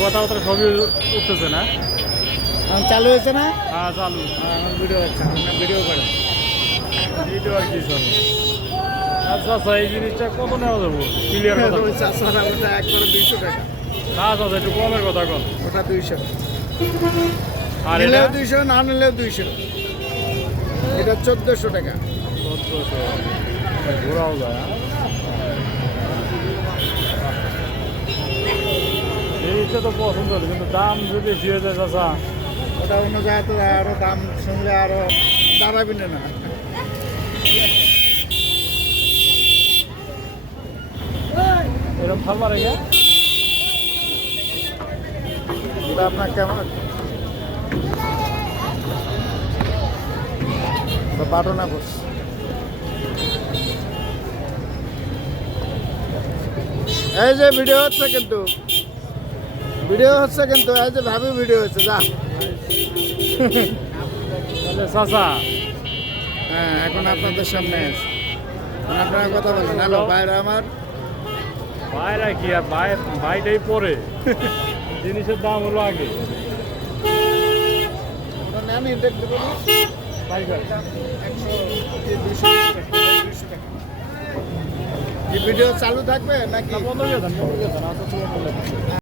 কথাবার্তা সবই উঠতেছে না? চালু হয়েছে না? হ্যাঁ চালু। আমার ভিডিও হচ্ছে, আপনার ভিডিও করেন। ভিডিও আর কি চলে। আচ্ছা আচ্ছা, এই জিনিসটা কত নেওয়া যাবো? ক্লিয়ার কথা। ওই চাষারা ওটা একবারে 200 টাকা, না আচ্ছা একটু কমের কথা কন। ওটা 200, আর এটা নিলেও 200, না নিলেও 200। এটা 1400 টাকা। 1400 ঘোরাও যায়। এইটা তো পছন্দ হচ্ছে, কিন্তু দাম যদি বেশি হয়ে যায় চাচা। ওটা অন্য জায়গায় তো আরো দাম শুনলে আরো দাঁড়াবি না। এরকম খাবার রেখে ওটা আপনার কেমন বাটো না বস। এই যে ভিডিও হচ্ছে কিন্তু, এই যে ভাবি ভিডিও হচ্ছে যা। তাহলে চাচা হ্যাঁ, এখন আপনাদের সামনে আছে। এখন আপনারা কথা বলেন। হ্যালো ভাইরা আমার, বাইরে কি আর বাইটাই পরে জিনিসের দাম হলো আগে। ওটা নেন, ইনটেক দেবো না। পাইকারি। 200 টাকা। এই ভিডিও চালু থাকবে নাকি? বন্ধ করে দেন, বন্ধ করে দেন। আচ্ছা,